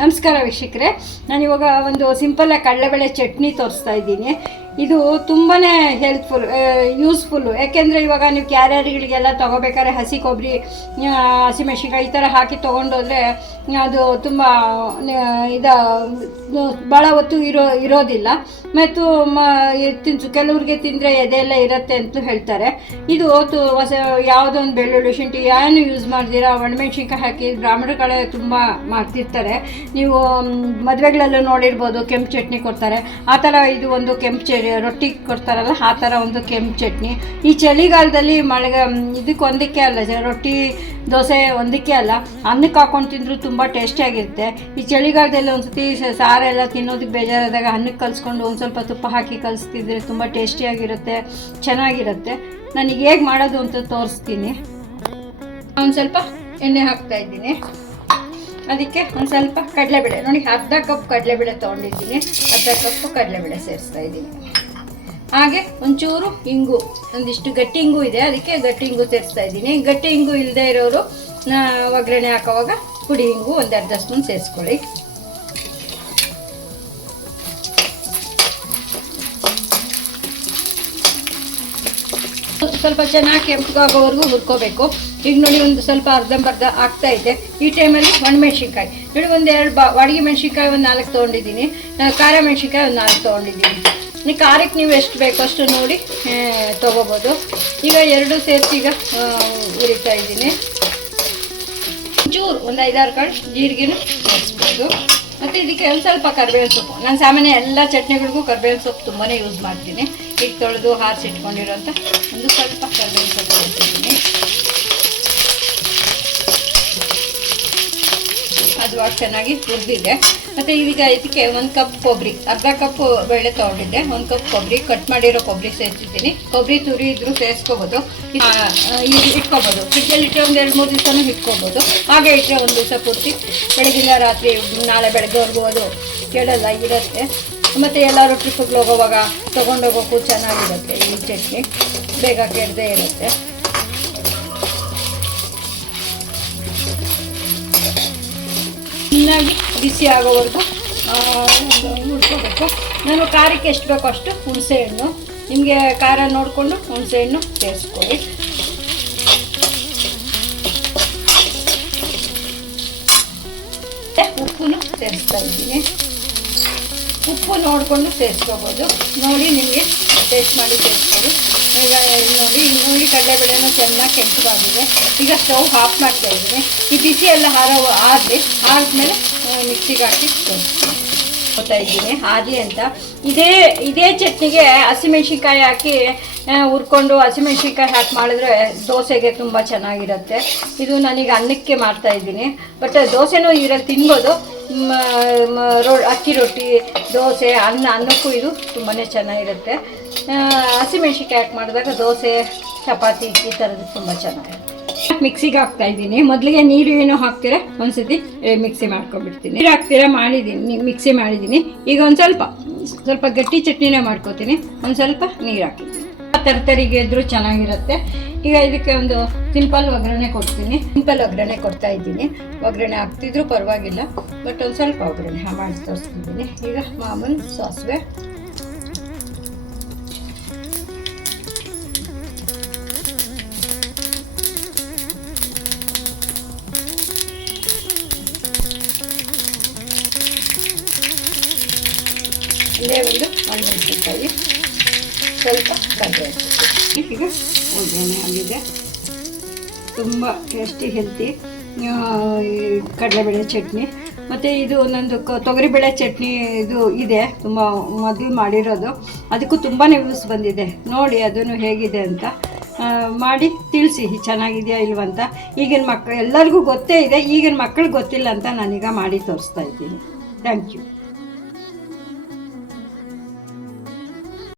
ನಮಸ್ಕಾರ ವೀಕ್ಷಕರೇ, ನಾನಿವಾಗ ಒಂದು ಸಿಂಪಲ್ಲಾಗಿ ಕಡಲೆಬೇಳೆ ಚಟ್ನಿ ತೋರಿಸ್ತಾ ಇದ್ದೀನಿ. ಇದು ತುಂಬಾ ಹೆಲ್ಪ್ಫುಲ್, ಯೂಸ್ಫುಲ್ಲು. ಯಾಕೆಂದರೆ ಇವಾಗ ನೀವು ಕ್ಯಾರಿಯರ್ಗಳಿಗೆಲ್ಲ ತೊಗೋಬೇಕಾದ್ರೆ ಹಸಿ ಕೊಬ್ಬರಿ, ಹಸಿಮೆಣ್ಸಿನ್ಕಾಯಿ ಈ ಥರ ಹಾಕಿ ತೊಗೊಂಡೋದ್ರೆ ಅದು ತುಂಬ ಭಾಳ ಹೊತ್ತು ಇರೋದಿಲ್ಲ. ಮತ್ತು ಕೆಲವ್ರಿಗೆ ತಿಂದರೆ ಎದೆಲ್ಲ ಇರುತ್ತೆ ಅಂತ ಹೇಳ್ತಾರೆ. ಇದು ಯಾವುದೋ ಒಂದು ಬೆಳ್ಳುಳ್ಳಿ ಶುಂಠಿ ಏನು ಯೂಸ್ ಮಾಡ್ತೀರಾ, ಒಣಮೆಣ್ಸಿನ್ಕಾಯಿ ಹಾಕಿ ಬ್ರಾಹ್ಮಣರ ಕಡೆ ತುಂಬ ಮಾಡ್ತಿರ್ತಾರೆ. ನೀವು ಮದುವೆಗಳಲ್ಲೂ ನೋಡಿರ್ಬೋದು, ಕೆಂಪು ಚಟ್ನಿ ಕೊಡ್ತಾರೆ. ಆ ಥರ ಇದು ಒಂದು ಕೆಂಪು ರೊಟ್ಟಿ ಕೊಡ್ತಾರಲ್ಲ, ಆ ಥರ ಒಂದು ಕೆಂಪು ಚಟ್ನಿ. ಈ ಚಳಿಗಾಲದಲ್ಲಿ ಇದಕ್ಕೆ ಒಂದಕ್ಕೆ ಅಲ್ಲ, ರೊಟ್ಟಿ ದೋಸೆ ಒಂದಕ್ಕೆ ಅಲ್ಲ, ಅನ್ನಕ್ಕೆ ಹಾಕೊಂಡು ತಿಂದರೂ ತುಂಬ ಟೇಸ್ಟಿಯಾಗಿರುತ್ತೆ. ಈ ಚಳಿಗಾಲದಲ್ಲಿ ಒಂದು ಸತಿ ಸಾರೆಲ್ಲ ತಿನ್ನೋದಕ್ಕೆ ಬೇಜಾರಾದಾಗ ಅನ್ನಕ್ಕೆ ಕಲಿಸ್ಕೊಂಡು ಒಂದು ಸ್ವಲ್ಪ ತುಪ್ಪ ಹಾಕಿ ಕಲಿಸ್ತಿದ್ರೆ ತುಂಬ ಟೇಸ್ಟಿಯಾಗಿರುತ್ತೆ, ಚೆನ್ನಾಗಿರುತ್ತೆ. ನನಗೆ ಹೇಗೆ ಮಾಡೋದು ಅಂತ ತೋರಿಸ್ತೀನಿ. ಒಂದು ಸ್ವಲ್ಪ ಎಣ್ಣೆ ಹಾಕ್ತಾಯಿದ್ದೀನಿ. ಅದಕ್ಕೆ ಒಂದು ಸ್ವಲ್ಪ ಕಡಲೆಬೇಳೆ, ನೋಡಿ ಅರ್ಧ ಕಪ್ ಕಡಲೆಬೇಳೆ ತೊಗೊಂಡಿದ್ದೀನಿ. ಅರ್ಧ ಕಪ್ಪು ಕಡಲೆಬೇಳೆ ಸೇರಿಸ್ತಾ ಇದ್ದೀನಿ. ಹಾಗೆ ಒಂಚೂರು ಇಂಗು, ಒಂದಿಷ್ಟು ಗಟ್ಟಿ ಇಂಗು ಇದೆ, ಅದಕ್ಕೆ ಗಟ್ಟಿ ಇಂಗು ಸೇರಿಸ್ತಾ ಇದ್ದೀನಿ. ಗಟ್ಟಿ ಇಂಗು ಇಲ್ಲದೆ ಇರೋರು ಒಗ್ಗರಣೆ ಹಾಕೋವಾಗ ಪುಡಿ ಇಂಗು ಒಂದು ಅರ್ಧ ಸ್ಪೂನ್ ಸೇರಿಸ್ಕೊಳ್ಳಿ. ಸ್ವಲ್ಪ ಚೆನ್ನಾಗಿ ಕೆಂಪಗಾಗೋವರೆಗೂ ಹುರ್ಕೋಬೇಕು. ಈಗ ನೋಡಿ ಒಂದು ಸ್ವಲ್ಪ ಅರ್ಧಂಬರ್ಧ ಆಗ್ತಾ ಇದೆ. ಈ ಟೈಮಲ್ಲಿ ಒಣಮೆಣ್ಸಿನ್ಕಾಯಿ ನೋಡಿ, ಒಂದೆರಡು ಬಾಡಿಗೆ ಮೆಣ್ಸಿನ್ಕಾಯಿ ಒಂದು 4 ತೊಗೊಂಡಿದ್ದೀನಿ. ಖಾರ ಮೆಣ್ಸಿನ್ಕಾಯಿ ಒಂದು 4 ತೊಗೊಂಡಿದ್ದೀನಿ. ಈ ಖಾರಕ್ಕೆ ನೀವು ಎಷ್ಟು ಬೇಕೋ ಅಷ್ಟು ನೋಡಿ ತೊಗೋಬೋದು. ಈಗ ಎರಡು ಸೇರಿಸಿ ಈಗ ಹುರಿತಾ ಇದ್ದೀನಿ. ಚೂರು ಒಂದು 5-6 ಕಾಳು ಜೀರಿಗೆನೂ ಸೇರಿಸ್ಬೋದು. ಮತ್ತು ಇದಕ್ಕೆ ಒಂದು ಸ್ವಲ್ಪ ಕರಿಬೇವಿನ ಸೊಪ್ಪು. ನಾನು ಸಾಮಾನ್ಯ ಎಲ್ಲ ಚಟ್ನಿಗಳಿಗೂ ಕರಿಬೇವಿನ ಸೊಪ್ಪು ತುಂಬಾ ಯೂಸ್ ಮಾಡ್ತೀನಿ. ಈಗ ತೊಳೆದು ಹಾರಿಸಿಟ್ಕೊಂಡಿರೋಂಥ ಒಂದು ಸ್ವಲ್ಪ ಕರಿಬೇವಿನ ಸೊಪ್ಪು ಹಾಕ್ತಿದ್ದೀನಿ. ಅದು ಚೆನ್ನಾಗಿ ಹುರಿದಿದೆ. ಮತ್ತು ಈಗ ಇದಕ್ಕೆ 1 ಕಪ್ ಕೊಬ್ಬರಿ, ಅರ್ಧ ಕಪ್ ಬೇಳೆ ತೊಗೊಂಡಿದ್ದೆ, 1 ಕಪ್ ಕೊಬ್ಬರಿ, ಕಟ್ ಮಾಡಿರೋ ಕೊಬ್ಬರಿ ಸೇರಿಸಿದ್ದೀನಿ. ಕೊಬ್ಬರಿ ತುರಿ ಇದ್ರೂ ಸೇರಿಸ್ಕೋಬೋದು, ಇಟ್ಕೋಬೋದು. ಫ್ರಿಜ್ಜಲ್ಲಿ ಇಟ್ಟರೆ ಒಂದು 2-3 ದಿವಸನೂ ಇಟ್ಕೋಬೋದು. ಹಾಗೆ ಇಟ್ಟರೆ ಒಂದು ದಿವಸ ಪೂರ್ತಿ, ಬೆಳಗಿನ ರಾತ್ರಿ ನಾಳೆ ಬೆಳಗ್ಗೆವರೆಗೂ ಅದು ಕೆಡಲ್ಲ, ಇರುತ್ತೆ. ಮತ್ತು ಎಲ್ಲರೂ ಟ್ರಿಪ್ಪಿಗೆ ಹೋಗೋವಾಗ ತೊಗೊಂಡೋಗೋಕ್ಕೂ ಚೆನ್ನಾಗಿರುತ್ತೆ. ಈ ಚಟ್ನಿ ಬೇಗ ಕೆಡದೇ ಇರುತ್ತೆ. ಚೆನ್ನಾಗಿ ಬಿಸಿ ಆಗೋವರೆಗೂ ಹುಡ್ಕೋಬೇಕು. ನಾನು ಖಾರಕ್ಕೆ ಎಷ್ಟು ಬೇಕೋ ಅಷ್ಟು ಹುಣಸೆಹಣ್ಣು, ನಿಮಗೆ ಖಾರ ನೋಡಿಕೊಂಡು ಹುಣಸೆಹಣ್ಣು ಸೇರಿಸ್ಕೊಳ್ಳಿ. ಉಪ್ಪನ್ನು ಸೇರಿಸ್ತಾ ಇದ್ದೀನಿ. ಉಪ್ಪು ನೋಡಿಕೊಂಡು ಸೇರಿಸ್ಕೋಬೋದು. ನೋಡಿ ನಿಮಗೆ ಟೇಸ್ಟ್ ಮಾಡಿ ಸೇರಿಸ್ಬೋದು. ಈಗ ನೋಡಿ ಇನ್ನೂ ಕಡಲೆಬೇಳೆನೂ ಚೆನ್ನಾಗಿ ಕೆಂಪಗಾಗಿದೆ. ಈಗ ಸ್ಟವ್ ಆಫ್ ಮಾಡ್ತಾ ಇದ್ದೀನಿ. ಈ ಬಿಸಿ ಎಲ್ಲ ಆದ್ಮೇಲೆ ಮಿಕ್ಸಿಗೆ ಹಾಕಿ ಕೊಡ್ತಾ ಇದ್ದೀನಿ ಹಾದಿ ಅಂತ. ಇದೇ ಚಟ್ನಿಗೆ ಹಸಿಮೆಣ್ಸಿನ್ಕಾಯಿ ಹಾಕಿ ಹುರ್ಕೊಂಡು ಹಸಿಮೆಣ್ಸಿನ್ಕಾಯಿ ಹಾಕಿ ಮಾಡಿದ್ರೆ ದೋಸೆಗೆ ತುಂಬ ಚೆನ್ನಾಗಿರುತ್ತೆ. ಇದು ನಾನೀಗ ಅನ್ನಕ್ಕೆ ಮಾಡ್ತಾಯಿದ್ದೀನಿ. ಬಟ್ ದೋಸೆನೂ ಇದರಲ್ಲಿ ತಿನ್ಬೋದು. ಅಕ್ಕಿ ರೊಟ್ಟಿ, ದೋಸೆ, ಅನ್ನಕ್ಕೂ ಇದು ತುಂಬಾ ಚೆನ್ನಾಗಿರುತ್ತೆ. ಹಸಿಮೆಣ್ಸಿನ್ಕಾಯಿ ಹಾಕಿ ಮಾಡಿದಾಗ ದೋಸೆ, ಚಪಾತಿ ಈ ಥರದ್ದು ತುಂಬ ಚೆನ್ನಾಗಿರುತ್ತೆ. ಮಿಕ್ಸಿಗೆ ಹಾಕ್ತಾಯಿದ್ದೀನಿ. ಮೊದಲಿಗೆ ನೀರು ಏನೋ ಹಾಕ್ತೀರಾ ಒಂದ್ಸತಿ ಮಿಕ್ಸಿ ಮಾಡ್ಕೊಬಿಡ್ತೀನಿ. ನೀರು ಹಾಕ್ತೀರಾ ಮಿಕ್ಸಿ ಮಾಡಿದ್ದೀನಿ. ಈಗ ಒಂದು ಸ್ವಲ್ಪ ಗಟ್ಟಿ ಚಟ್ನಿನೇ ಮಾಡ್ಕೊತೀನಿ. ಒಂದು ಸ್ವಲ್ಪ ನೀರು ಹಾಕಿದ್ದೀನಿ. ತರಕಾರಿಗೆ ಇದ್ರೂ ಚೆನ್ನಾಗಿರುತ್ತೆ. ಈಗ ಇದಕ್ಕೆ ಒಂದು ಸಿಂಪಲ್ ಒಗ್ಗರಣೆ ಕೊಡ್ತೀನಿ. ಸಿಂಪಲ್ ಒಗ್ಗರಣೆ ಕೊಡ್ತಾ ಇದ್ದೀನಿ. ಒಗ್ಗರಣೆ ಹಾಕ್ತಿದ್ರು ಪರವಾಗಿಲ್ಲ, ಬಟ್ ಒಂದು ಸ್ವಲ್ಪ ಒಗ್ಗರಣೆ ಮಾಡಿ ತೋರಿಸ್ತಿದ್ದೀನಿ. ಈಗ ಮಾಮೂಲು ಸಾಸಿವೆ, ಇಲ್ಲೇ ಒಂದು ಒಣಮೆಣಸಿನ್ಕಾಯಿ, ಸ್ವಲ್ಪ ಕರಿಬೇವು. ಈಗ ಒಗ್ಗರಣೆ ಆಗಿದೆ. ತುಂಬ ಟೇಸ್ಟಿ, ಹೆಲ್ತಿ ಕಡಲೆಬೇಳೆ ಚಟ್ನಿ. ಮತ್ತು ಇದು ಒಂದೊಂದು ತೊಗರಿಬೇಳೆ ಚಟ್ನಿ ಇದು ಇದೆ, ತುಂಬ ಮೊದಲು ಮಾಡಿರೋದು. ಅದಕ್ಕೂ ತುಂಬಾ ಯೂಸ್ ಬಂದಿದೆ. ನೋಡಿ ಅದನ್ನು ಹೇಗಿದೆ ಅಂತ ಮಾಡಿ ತಿಳಿಸಿ, ಚೆನ್ನಾಗಿದೆಯಾ ಇಲ್ವಂತ. ಈಗಿನ ಮಕ್ಕಳು ಎಲ್ಲರಿಗೂ ಗೊತ್ತೇ ಇದೆ, ಈಗಿನ ಮಕ್ಕಳಿಗೆ ಗೊತ್ತಿಲ್ಲ ಅಂತ ನಾನೀಗ ಮಾಡಿ ತೋರಿಸ್ತಾ ಇದ್ದೀನಿ. Thank you.